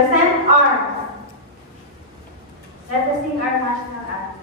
Present arms. Let us sing our national anthem.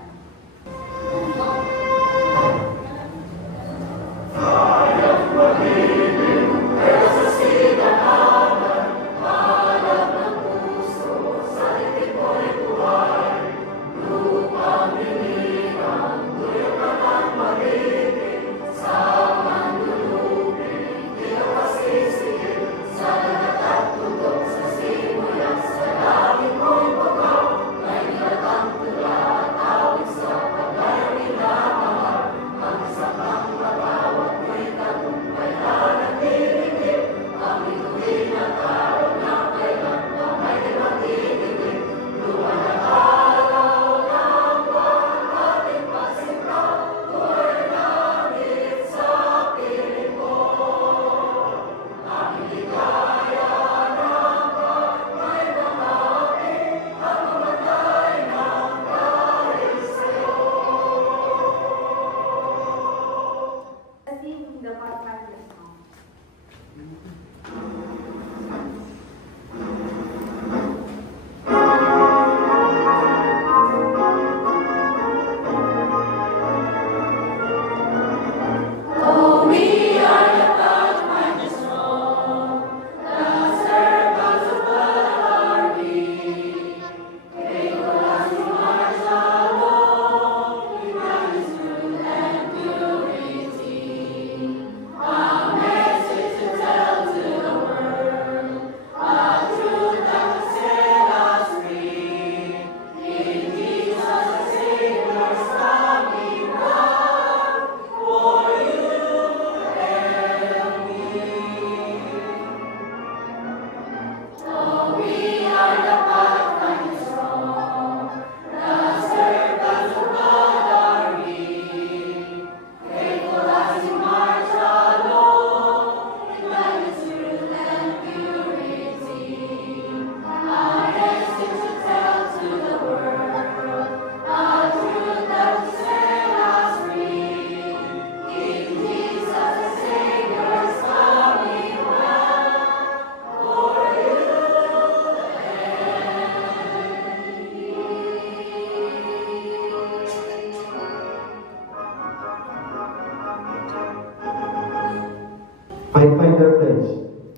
Pathfinder Pledge.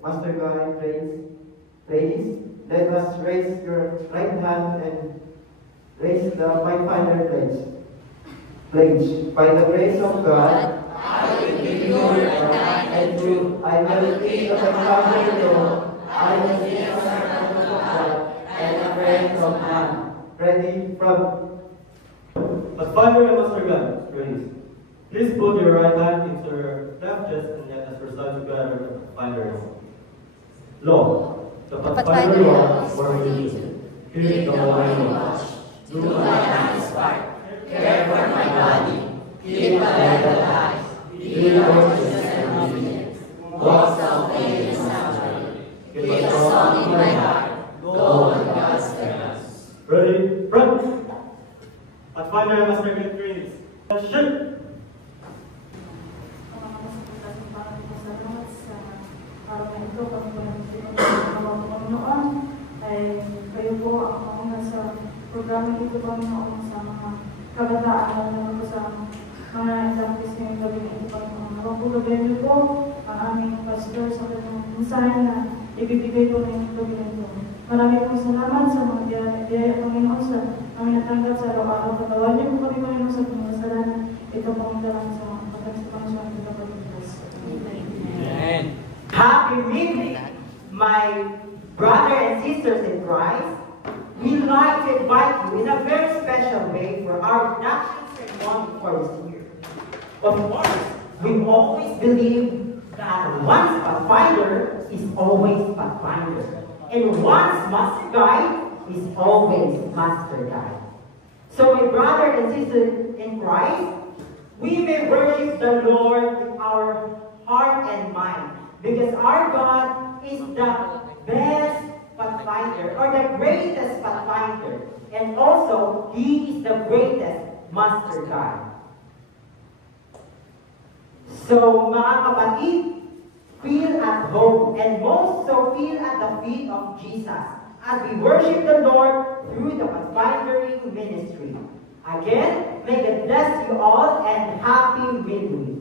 Master Guy, ladies, let us raise your right hand and raise the Pathfinder Pledge. Pledge. By the grace of God, I will be pure and true. I will keep the Pathfinder law. I will be a servant of God and a friend of man. Ready from Pathfinder and Master Guy, raise. Please put your right hand into your left chest and let us recite together the Pathfinder law. The Pathfinder law is for religion. Keep the wine watch. Do my hands part. Care for my body. Keep my leg alive. Be righteous and obedient. Walk self-made and sanctuary. Keep a song in my heart. Go on God's terms. Ready? Front! Pathfinder and Master Guy, raise. Shoot! Ito, Panginoon, ay kayo po ang mauna sa programa ito, Panginoon, sa mga kabataan na po sa mga indapis ngayong gabi ito, Panginoon. Napapulagay niyo po ang aming pastor sa kanyang mensahe na ibibigay po ngayong gabi ito. Marami pong salamat sa mga biyaya, Panginoon, sa aming natanggap sa araw-araw. Pagawa niyo po kami, Panginoon, sa pangmasalanan. Ito po ang dalang sa mga pagkaksipansyon ito, Panginoon. Amen. Happy midweek, my brothers and sisters in Christ. We'd like to invite you in a very special way for our induction ceremony for this year. Of course, we always believe that once Pathfinder is always Pathfinder, and once Master Guide is always Master Guide. So, my brother and sister in Christ, we may worship the Lord with our heart and mind. Because our God is the best Pathfinder, or the greatest Pathfinder. And also, He is the greatest Master Guide. So, mga kapatid, feel at home, and most so feel at the feet of Jesus. as we worship the Lord through the Pathfindering ministry. Again, may God bless you all and happy midweek.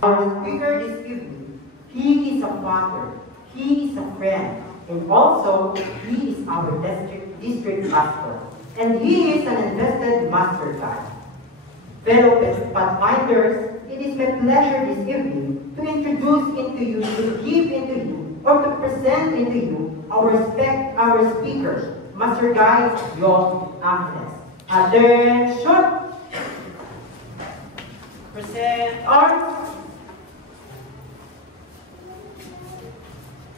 Our speaker this evening, he is a father, he is a friend, and also he is our district pastor. And he is an invested master guide. Fellow Pathfinders, it is my pleasure this evening to introduce into you, to give into you, or to present into you our speaker, Master Guide John Agnes. Attention! Present arms.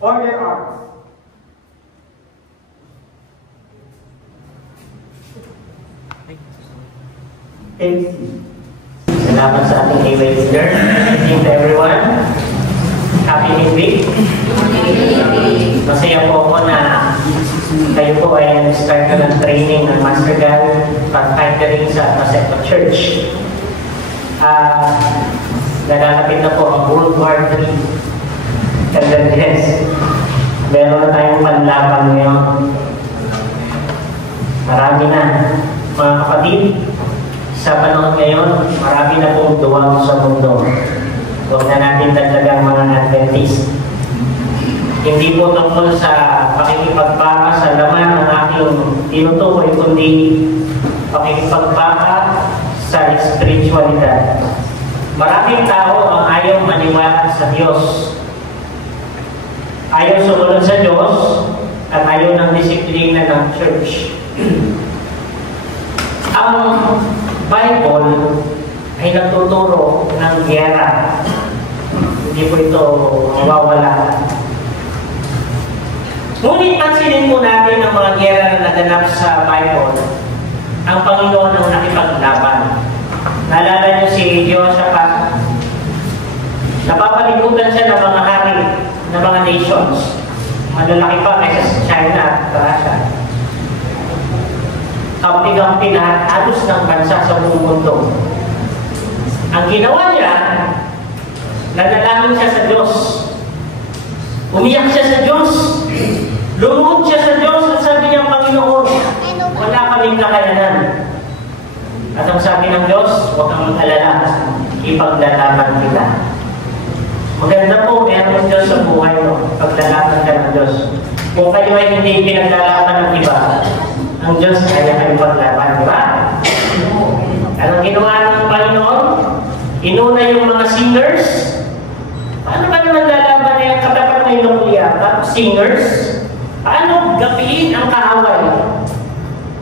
Order arms. Thank you. Salamat sa ating A-Way leader. Thank you to everyone. Happy midweek. Masaya po ako na kayo po ay nag-start na ng training ng Master Guide Pathfindering sa Paseco Church. Nalalapit na po ang World War III. And then yes, meron na tayong panlaban ngayon. Marami na. Mga kapatid, sa panahon ngayon, marami na pong duwag sa mundo. Huwag na natin dagdagang mga Adventist. Hindi po tungkol sa pakikipagpaka sa laman ng aking tinutukoy, kundi pakikipagpaka sa spiritualidad. Maraming tao ang ayaw maniwala sa Diyos. Ayaw sumunod sa Diyos at ayaw ng disiplina ng church. Ang Bible ay nagtuturo ng giyera. Hindi po ito mawawala. Ngunit pansinin po natin ang mga giyera na naganap sa Bible. Ang Panginoon ang nakipaglaban. Naalala niyo si Jehoshaphat? Napapaligutan siya ng mga hari, ng mga nations. Malalaki pa kaysa sa China at Russia. Kampi-kampi lahat, halos ng bansa sa buong mundo. Ang ginawa niya, nanalangin siya sa Diyos. Umiyak siya sa Diyos. Lumuhod siya sa Diyos at sabi niya, Panginoon, wala kaming kakayanan. At ang sabi ng Diyos, huwag kang mag-alala, ipaglalaban kita. Maganda po, meron Diyos sa buhay mo, paglalaban ka ng Diyos. Kung kayo ay hindi pinaglalaban ng iba, ang Diyos ay kayo paglaban, di ba? Anong ginawa ng Panginoon? Inuna yung mga singers. Paano ba naman lalaban na yung katapat na yung singers? Paano gapiin ang kaaway?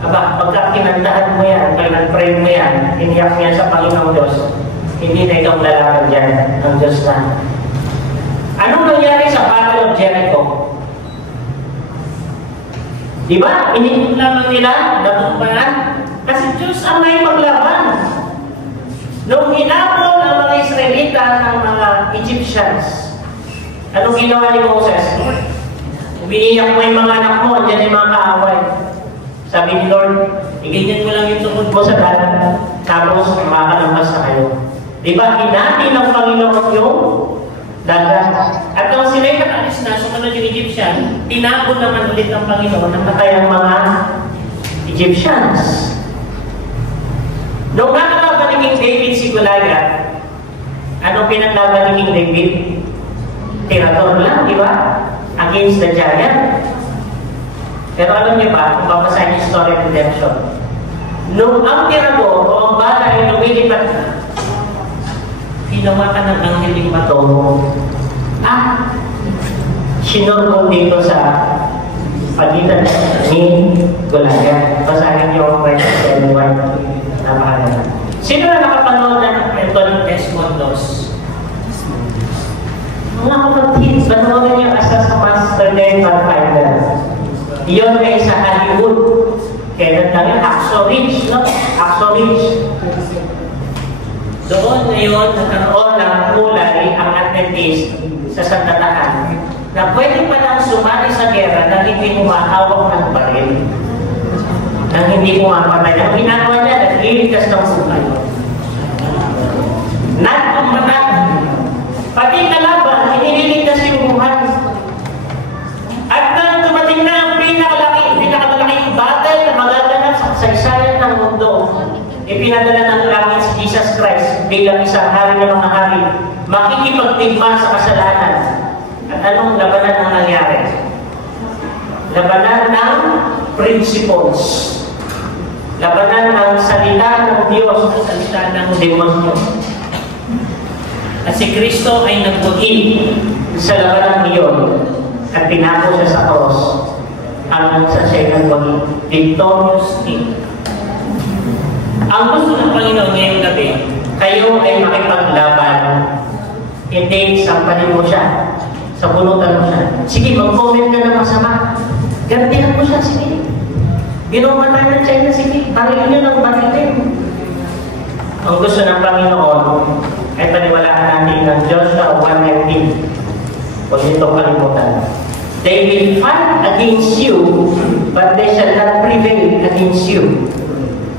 Aba, pagka kinantahan mo yan, pag nag-pray mo yan, iniyak niya sa Panginoong Diyos, hindi na ikaw lalaban dyan, ang Diyos na. Anong nangyari sa Battle of Jericho? Diba? Inikot lamang nila, natumpangan, kasi Diyos ang may maglaban. Nung hinabol ang mga Israelita ng mga Egyptians, anong ginawa ni Moses? Umiiyak mo yung mga anak mo, andyan yung mga kaaway. Sabi ni Lord, iganyan mo lang yung tungkod mo sa dalan, tapos makakalabas na kayo. Diba? Hinati ng Panginoon yung dagat. At nung sila'y nakalis na, sumunod yung Egyptian, tinapon naman ulit ng Panginoon ng patay ang mga Egyptians. Nung nakalaban ni King David si Goliath, anong pinaglaban ni King David? Tirator lang, di ba? Against the giant. Pero alam niyo ba, kung babasahin yung story of redemption, nung ang tirator o ang bata ay lumilipat na, ginawa ka ng angheling bato, sinurgong dito sa pagitan ni Goliath. Basahin niyo ang verse 21. Sino na nakapanood ng Anthony Desmondos? Mga kapatid, panoorin niyo Asas Master Pathfinder. Iyon ay sa Hollywood. Kaya nagtangin, Hacksaw Ridge, no? Hacksaw Ridge. Doon ngayon, nagkaroon ng kulay ang Adventist sa sandatahan na pwede pa lang sumali sa gera na hindi humahawak ng baril. Nang hindi pumapatay. Ang ginagawa niya, nagliligtas ng buhay. Nagpumbatag. Pati kalaban, iniligtas yung buhay. At nang dumating na ang pinakamalaking battle na magaganap sa kasaysayan ng mundo, ipinadala ng langit si Jesus Christ bilang isang hari ng mga hari, makikipagdigma sa kasalanan. At anong labanan ang nangyari? Labanan ng principles. Labanan ng salita ng Diyos at salita ng demonyo. At si Kristo ay nagbuhin sa labanan iyon at pinako siya sa cross hanggang sa siya nagbuhin victorious king. Ang gusto ng Panginoon ngayong gabi, kayo ay makipaglaban. Hindi sampalin mo siya, sabunutan mo siya. Sige, mag-comment ka ng masama. Gantihan mo siya, sige. Binumatay ng China, sige. Parilin nyo ng barilin. Ang gusto ng Panginoon ay paniwalaan natin ng Joshua 1:19. Huwag nitong kalimutan. They will fight against you, but they shall not prevail against you.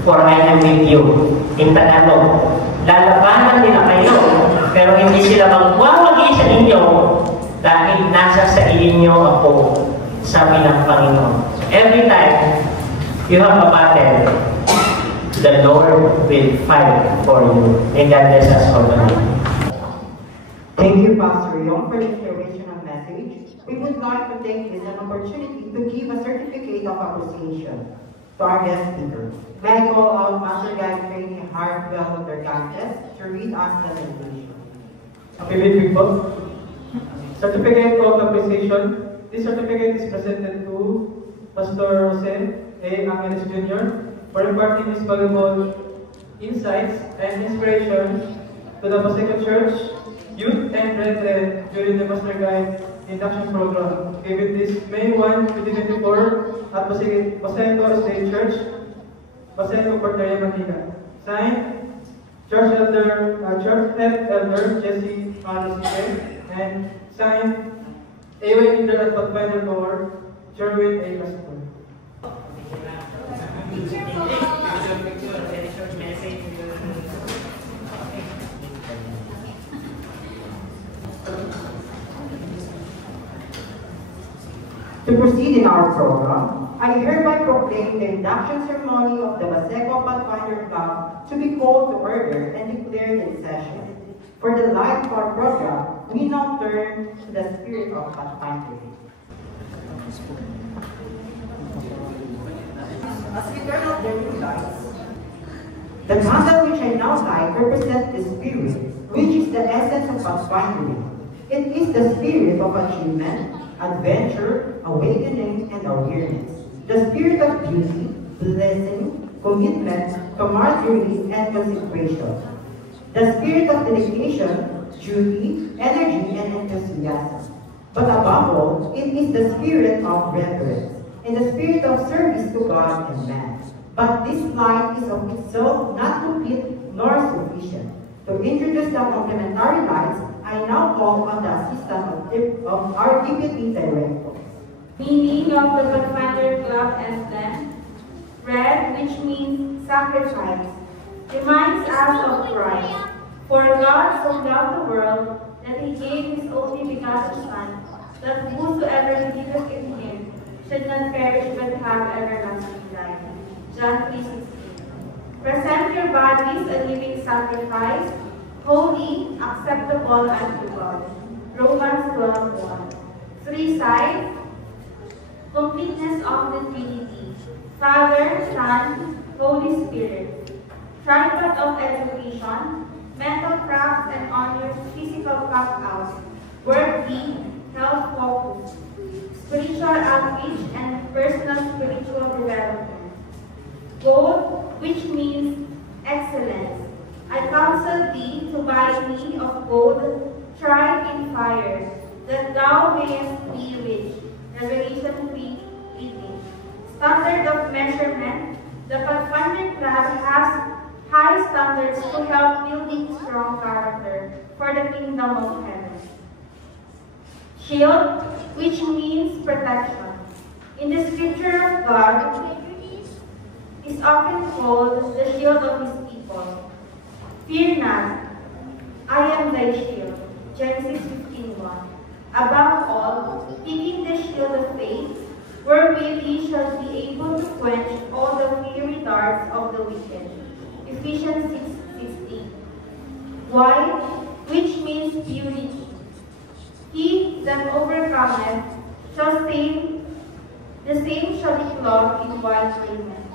For I am with you. In Tagalog, lalabanan nila kayo, pero hindi sila magwawagi sa inyo dahil nasa sa inyo ako, sabi ng Panginoon. Every time you have a battle, the Lord will fight for you. And God bless us for the night. Thank you, Pastor Young, for the inspirational message. We would like to take this an opportunity to give a certificate of appreciation to our guest speaker. May I call out Master Guide Trainee Hartwell Bergantes to read us the dedication. Favorite people, certificate of appreciation. This certificate is presented to Pastor Jose A. Angeles Jr. for imparting his valuable insights and inspiration to the Paseco Church, youth and brethren during the Master Guide induction program given this May 1, 2024 at Paseco State Church, Paseco, Portaria, Manila. Signed, Church Head Elder Jesse Arrecife, and signed, AY Leader at Pathfinder Corps, Sherwin A. Castor. To proceed in our program, I hereby proclaim the induction ceremony of the Paseco Pathfinder Club to be called to order and declared in session. For the light of our program, we now turn to the spirit of Pathfinder. As we turn out the new lights, the candle which I now light represents the spirit, which is the essence of Pathfindering. It is the spirit of achievement, adventure, awakening, and awareness. The spirit of beauty, blessing, commitment, camaraderie, and consecration. The spirit of dedication, duty, energy, and enthusiasm. But above all, it is the spirit of reverence and the spirit of service to God and man. But this light is of itself not complete nor sufficient. To introduce the complementary lights, I now call on the assistance of our Deputy Director. Meaning of the Pathfinder Club emblem, red, which means sacrifice, reminds us of Christ. For God so loved the world that he gave his only begotten Son, that whosoever believeth in him should not perish but have everlasting life. John 3:16. Present your bodies a living sacrifice, holy, acceptable unto God. Romans 12:1. Three sides. Completeness of the Trinity. Father, Son, Holy Spirit. Tripod of education. Mental crafts and honors, physical cutouts. Worthy, health focus. Spiritual outreach and personal spiritual development. Gold, which means excellence. I counsel thee to buy me of gold tried in fire, that thou mayest be rich. Revelation 3:18. Standard of measurement. The Pathfinder Club has high standards to help building strong character for the kingdom of heaven. Shield, which means protection. In the scripture of God, is often called the shield of his people. Fear not, I am thy shield. Genesis 15:1. Above all, taking the shield of faith, wherewith ye shall be able to quench all the fiery darts of the wicked. Ephesians 6:16. White, which means purity. He that overcometh shall save, the same shall be clothed in white raiment.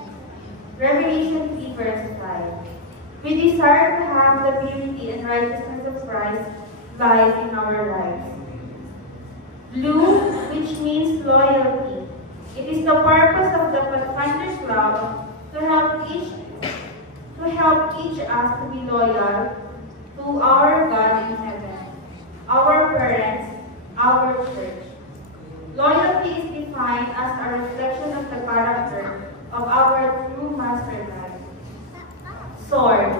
Revelation 3:5. We desire to have the purity and righteousness of Christ live in our lives. Blue, which means loyalty. It is the purpose of the Pathfinder Club to help each us to be loyal to our God in heaven, our parents, our church. Loyalty is defined as a reflection of the character of our true Master God. Sword,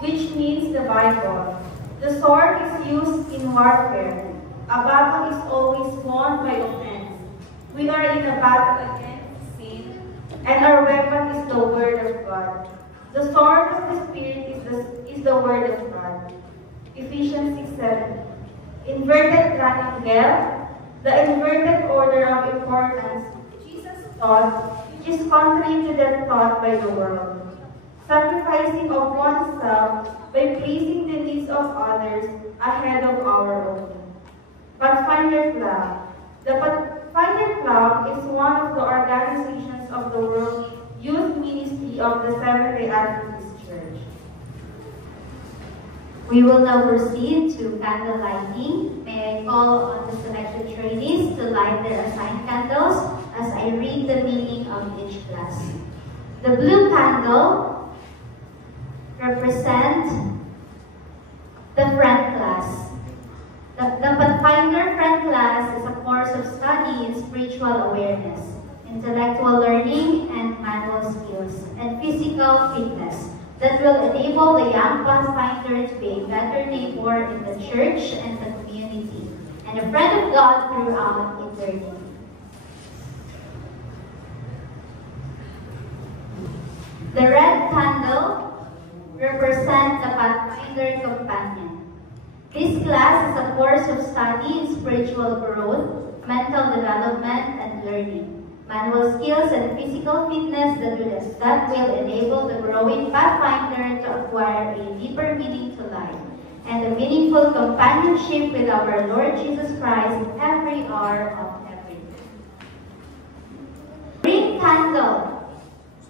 which means the Bible. The sword is used in warfare. A battle is always won by offense. We are in a battle against sin, and our weapon is the Word of God. The sword of the Spirit is the Word of God. Ephesians 6:7. Inverted triangle, the inverted order of importance Jesus taught, which is contrary to that taught by the world. Sacrificing of oneself by pleasing the needs of others ahead of our own. Pathfinder Club. The Pathfinder Club is one of the organizations of the World Youth Ministry of the Seventh-day Adventist Church. We will now proceed to candle lighting. May I call on the selected trainees to light their assigned candles as I read the meaning of each class. The blue candle represents the friend class. The Pathfinder Friend class is a course of study in spiritual awareness, intellectual learning, and manual skills, and physical fitness that will enable the young Pathfinder to be a better neighbor in the church and the community, and a friend of God throughout eternity. The red candle represents the Pathfinder Companion. This class is a course of study in spiritual growth, mental development, and learning, manual skills, and physical fitness that will enable the growing Pathfinder to acquire a deeper meaning to life and a meaningful companionship with our Lord Jesus Christ every hour of every day. Green candle.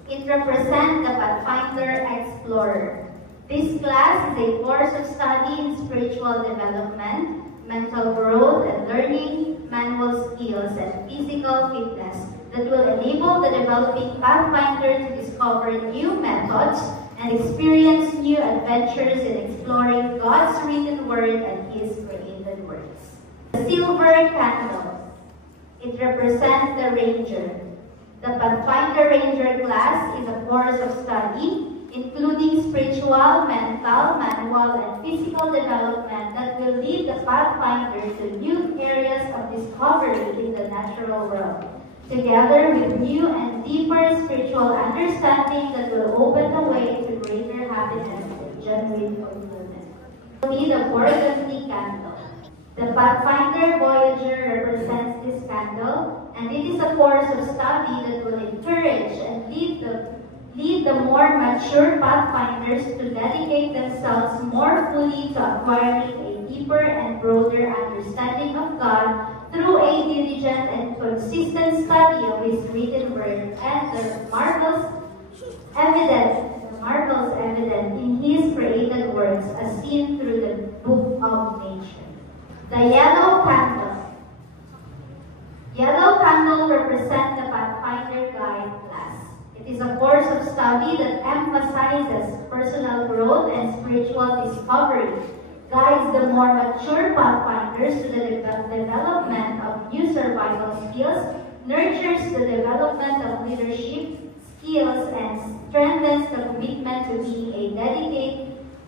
It represents the Pathfinder Explorer. This class is a course of study in spiritual development, mental growth and learning, manual skills, and physical fitness that will enable the developing Pathfinder to discover new methods and experience new adventures in exploring God's written word and His created works. The silver candle. It represents the Ranger. The Pathfinder Ranger class is a course of study including spiritual, mental, manual, and physical development that will lead the Pathfinder to new areas of discovery in the natural world, together with new and deeper spiritual understanding that will open the way to greater happiness and genuine fulfillment. Need a burgundy candle. The Pathfinder Voyager represents this candle, and it is a course of study that will encourage and lead the more mature Pathfinders to dedicate themselves more fully to acquiring a deeper and broader understanding of God through a diligent and consistent study of His written word and the marvels evident in His created works as seen through the book of nature. The yellow candle. Yellow candle represents the Pathfinder Guide class. It is a course of study that emphasizes personal growth and spiritual discovery, guides the more mature Pathfinders to the development of new survival skills, nurtures the development of leadership skills, and strengthens the commitment to being a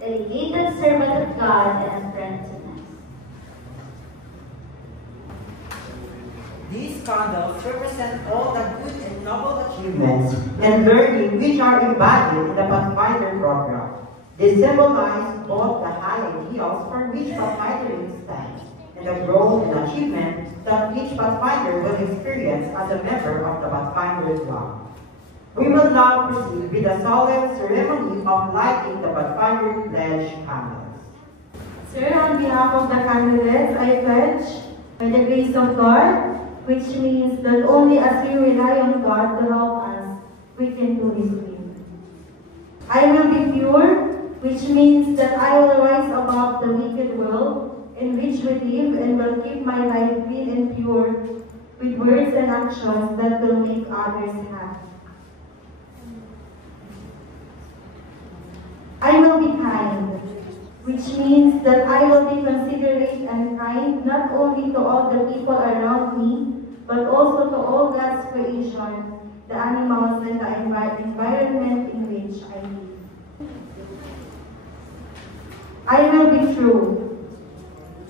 dedicated servant of God and a friend to men. These candles represent all the good and noble achievements and learning which are embodied in the Pathfinder program. They symbolize both the high ideals for which Pathfinder stands and the growth and achievement that each Pathfinder will experience as a member of the Pathfinder Club. We will now proceed with the solemn ceremony of lighting the Pathfinder Pledge candles. Sir, on behalf of the candidates, I pledge, by the grace of God, which means that only as we rely on God to help us, we can do His will. I will be pure, which means that I will rise above the wicked world in which we live and will keep my life clean and pure with words and actions that will make others happy. I will be kind, which means that I will be considerate and kind not only to all the people around me, but also to all God's creation, the animals and the environment in which I live. I will be true,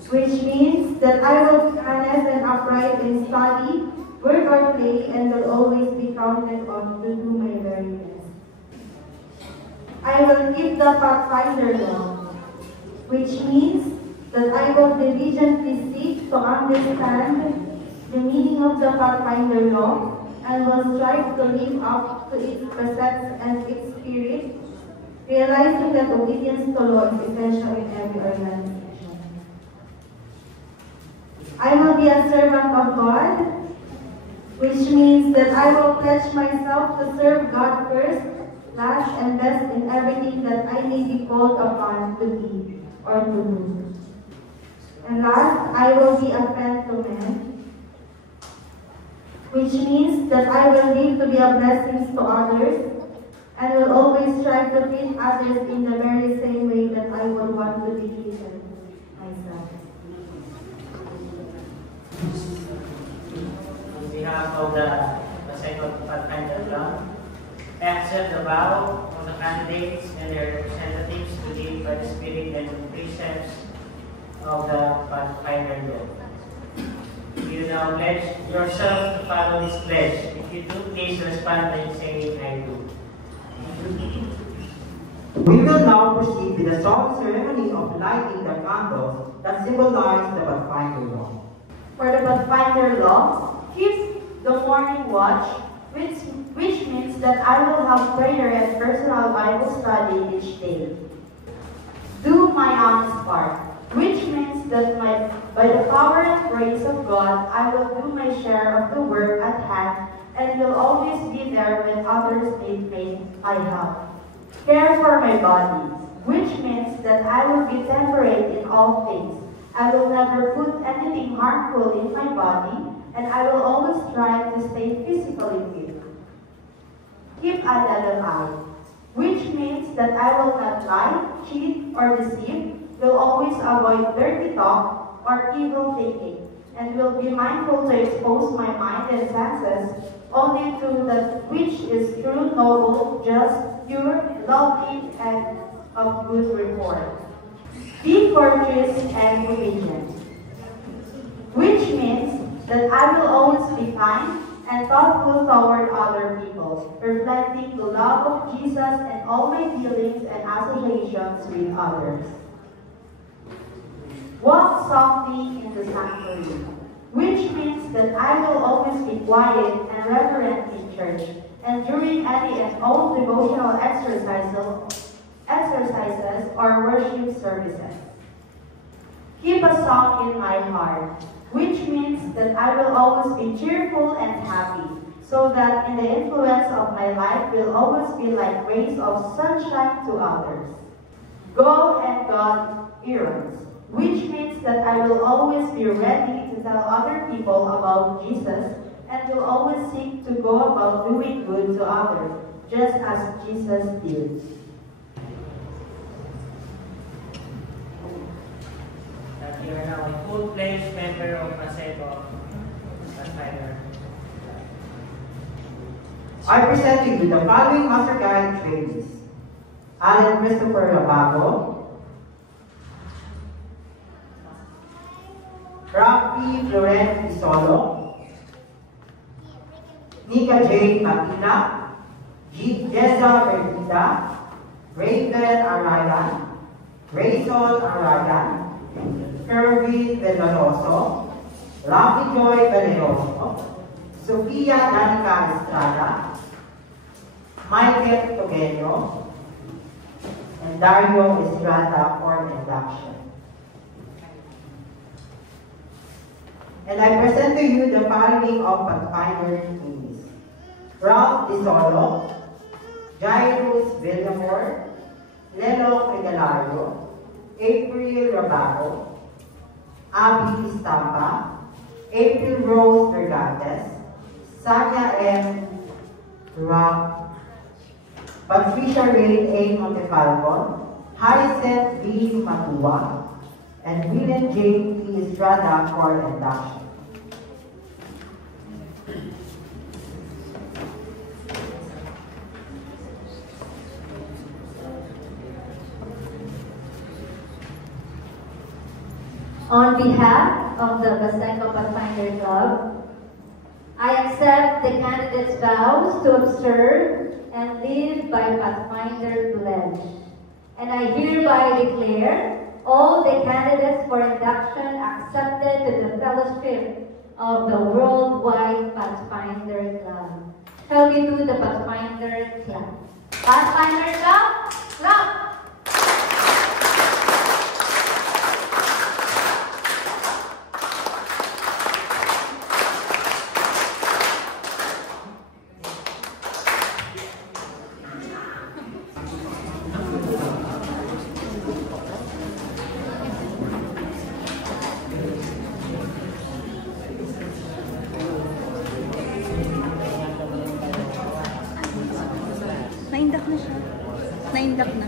which means that I will be honest and upright in study, work or play, and will always be counted on to do my very best. I will keep the Pathfinder law, which means that I will diligently seek to understand the meaning of the Pathfinder law and will strive to live up to its precepts and its spirit, realizing that obedience to law is essential in every organization. I will be a servant of God, which means that I will pledge myself to serve God first, last, and best in everything that I may be called upon to be or to do. And last, I will be a friend to men, which means that I will live to be a blessing to others and will always strive to treat others in the very same way that I would want to be treated myself. On behalf of the Second Pathfinder Club, I accept the vow of the candidates and their representatives to live by the spirit and the precepts of the Pathfinder Law. You now pledge yourself to follow this pledge. If you do, please respond by saying I do. We will now proceed with the solemn ceremony of lighting the candles that symbolize the Pathfinder Law. For the Pathfinder Law, keep the morning watch, which means that I will have prayer and personal Bible study each day. Do my honest part, which means that by the power and grace of God, I will do my share of the work at hand and will always be there when others need faith I have. Care for my body, which means that I will be temperate in all things. I will never put anything harmful in my body, and I will always try to stay physically fit. Keep a level eye, which means that I will not lie, cheat, or deceive, will always avoid dirty talk or evil thinking, and will be mindful to expose my mind and senses only to that which is true, noble, just, pure, lovely, and of good report. Be courteous and obedient, which means that I will always be kind and thoughtful toward other people, reflecting the love of Jesus in all my dealings and associations with others. Walk softly in the sanctuary, which means that I will always be quiet and reverent in church, and during any and all devotional exercises or worship services. Keep a song in my heart, which means that I will always be cheerful and happy, so that in the influence of my life will always be like rays of sunshine to others. Go and God errands, which means that I will always be ready to tell other people about Jesus and will always seek to go about doing good to others, just as Jesus did. That you are now a full-fledged member of Paseco Pathfinder. I present to you the following Master Guide trainees: Alan Christopher Labago, Rafi Florent Isolo, Nika J. Matina, Jessa Bertita, Raven Arayan, Raisol Arayan, Kervin Velaloso, Rafi Joy Velaloso, Sofia Danica Estrada, Michael Togueño, and Dario Estrada for induction. And I present to you the following of Pathfinder teams: Ralph Disolo, Jairus Villamor, Lelo Regalario, April Rabago, Abby Estampa, April Rose Vergantes, Sanya M. Rock, Patricia Ray A. Montefalcon, Harrison B. Matua, and William J. P. Estrada for induction. On behalf of the Paseco Pathfinder Club, I accept the candidates' vows to observe and live by Pathfinder pledge. And I hereby declare all the candidates for induction accepted to the fellowship of the Worldwide Pathfinder Club. Shall we do the Pathfinder Club? Pathfinder Club, clap! Iyak na.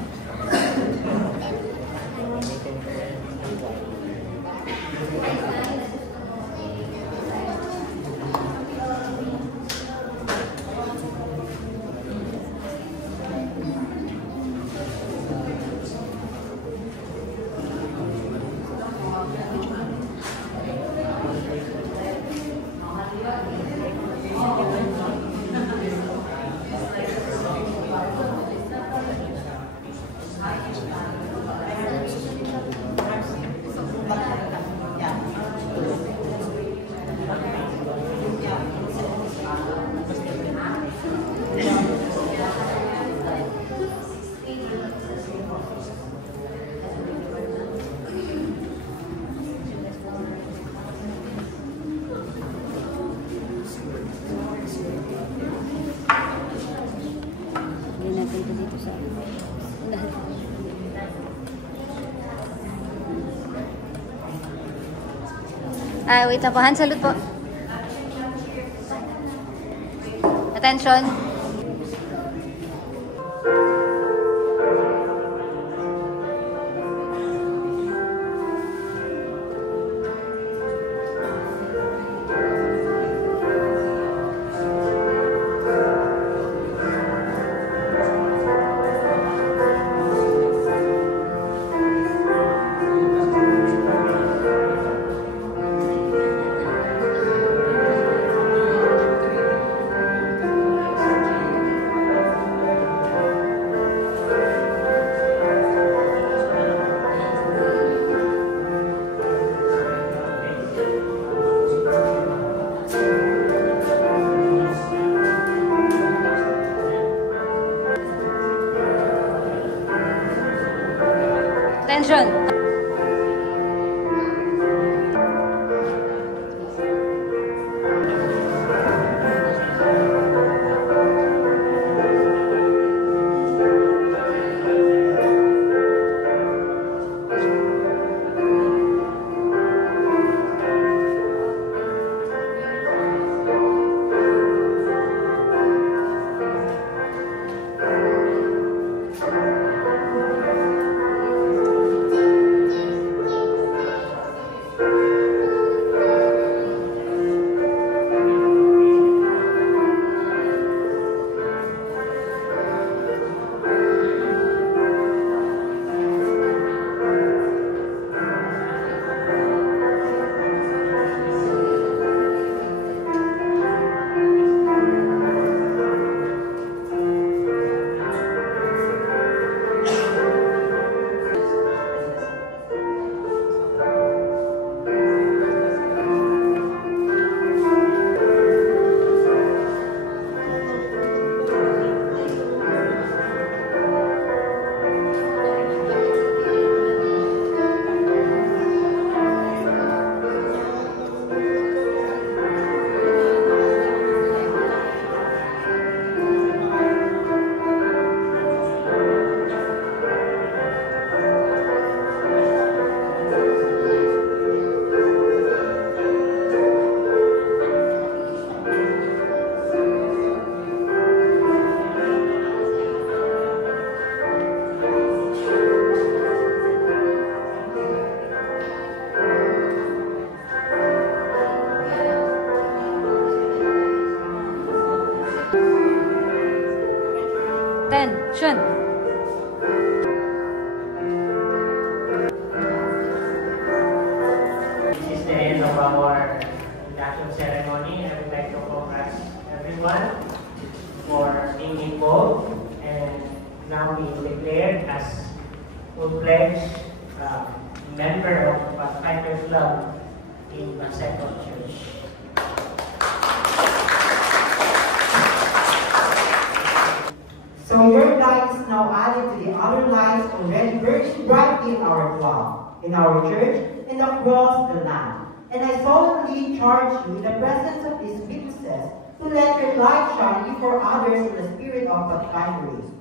Wait na po. Hand salute po. Attention. Attention. Attention. This is the end of our induction ceremony. I would like to congrats everyone for being involved and now being declared as full-fledged member of Pathfinder Club in Paseco Church. So your light is now added to the other lights already burning brightly in our club, in our church, and across the land. And I solemnly charge you in the presence of these witnesses to let your light shine before others in the spirit of pathfindery,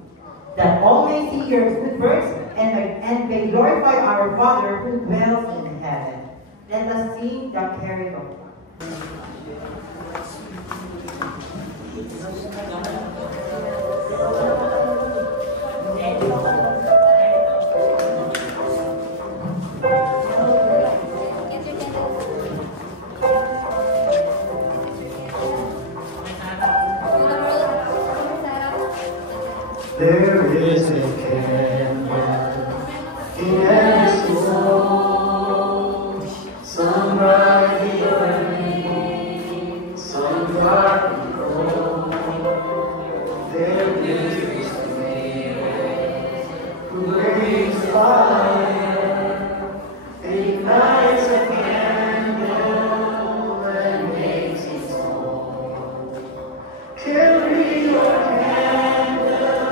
that all may see your good works and may glorify our Father who dwells in heaven. Let us sing the Carry of God. There is a candle in every soul, some brightly burning, some darkly cold. There is a spirit who brings fire, ignites a candle and makes it whole. Carry your candle,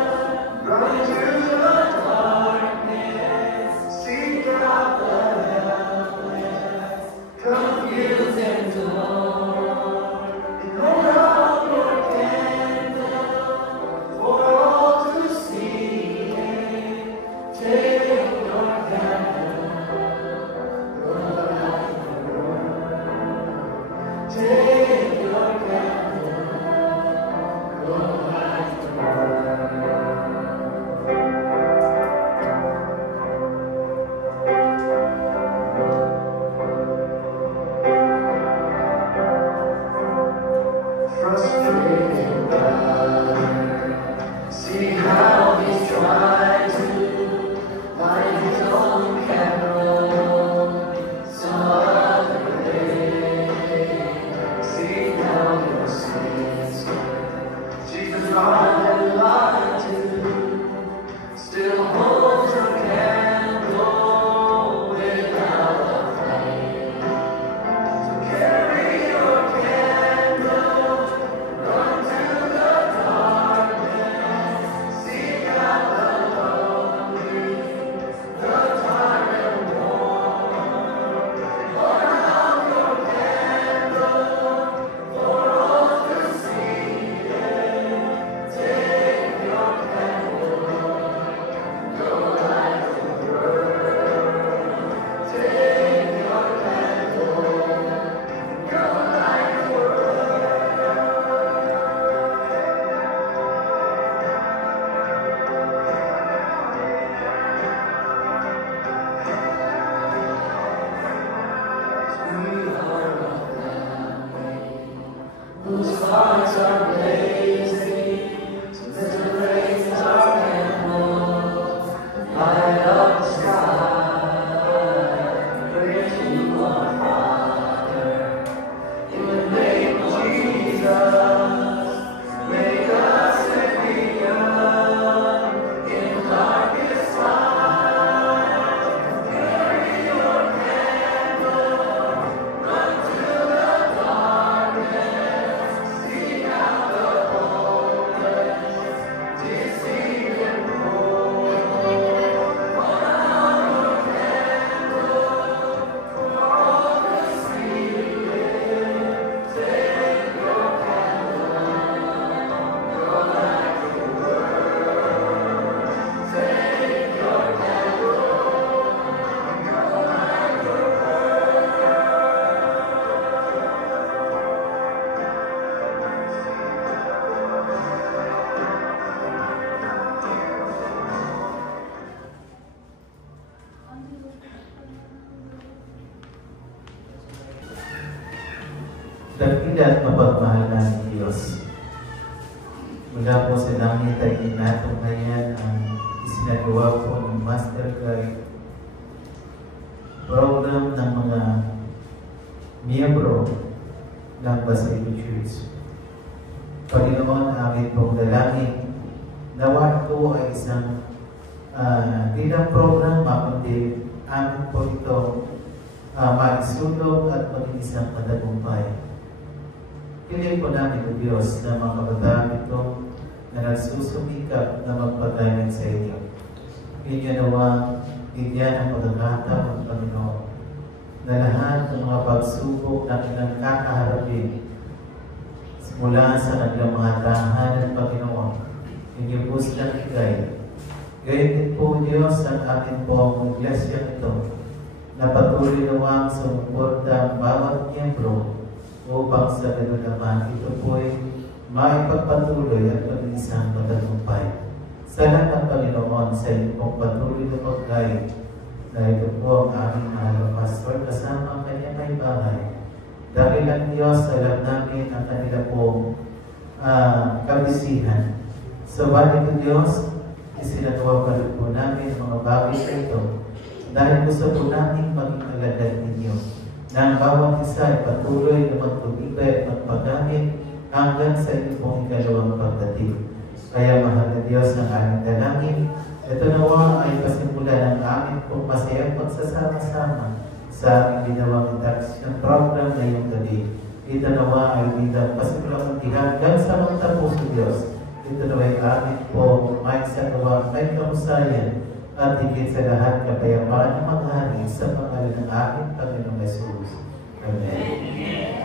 run to the darkness, seek out the helpless, confused and torn, and hold out your candle for all to see. Take your candle, go light the world. Take your candle, go light the frustrated God, see how he's trying to light his own candle some other day. See how your sins, Jesus lied and lied to, still holds her candle without a flame. So carry your candle, run to the darkness, seek out the lonely, the tired and worn, and burn out your candle for all to see. Take your candle, go light the world. Take your candle, go light the Sweetheart of family, whose hearts are blazing, so that the rays are candles, light up the sky. Pray to our Father, in the name of Jesus, make us happy young in the darkest light. Carry your candle, run to the darkness, seek out the hopeless, deceived and cold. Burn out your candle for all to see. Take your candle, go light the world. Take your candle, go light the Dakila at mapagmahal ng Diyos. Mula po sa langit ay inatunghayan ang isinagawa po ng Master Guide program ng mga miyembro ng Basilica Church. Panginoon, amin pong dalangin nawa po ay isang di lang programa, kundi amin po ito maisulong at maging isang matagumpay. Piliin po namin o Diyos na mga kabataan ito na nagsusumikap na magpagaling sa inyo. Inyo nawa, bigyan ng pagkakataon, Panginoon, na lahat ng mga pagsubok na kanilang kakaharapin mula sa kanilang mga tahanan, Panginoon, inyo po silang igay. Gayon din po, Diyos, ang amin po ang iglesia ito na patuloy nawang sumuporta ang bawat miyembro upang sa ganun naman ito po'y maipagpatuloy at maging isang matagumpay. Salamat, Panginoon, sa iyong pong patuloy na pag-guide na ito po ang aming mahal na pastor kasama ang kanyang may bahay. Dahil ang Diyos, alam namin ang kanila pong kabisihan. So, balik ang Diyos, isinagawa pa rin po namin ang mga bagay sa ito dahil gusto po namin maging alagad ninyo na ang bawat isa ay patuloy na magtubigay at magpagamit hanggang sa inyong ikalawang pagdating. Kaya mahal na Diyos ang aming dalangin, ito nawa ay pasimula ng aming pong masayang pagsasama-sama sa aming ginawang induction program ngayong gabi. Ito nawa ay bilang pasimulang hanggang sa magtapos ng Diyos. Ito nawa ay aming po may sagawa, may kahusayan at higit sa lahat kapayapaan na maghari sa pangalan ng aming Panginoong Jesus. Amen.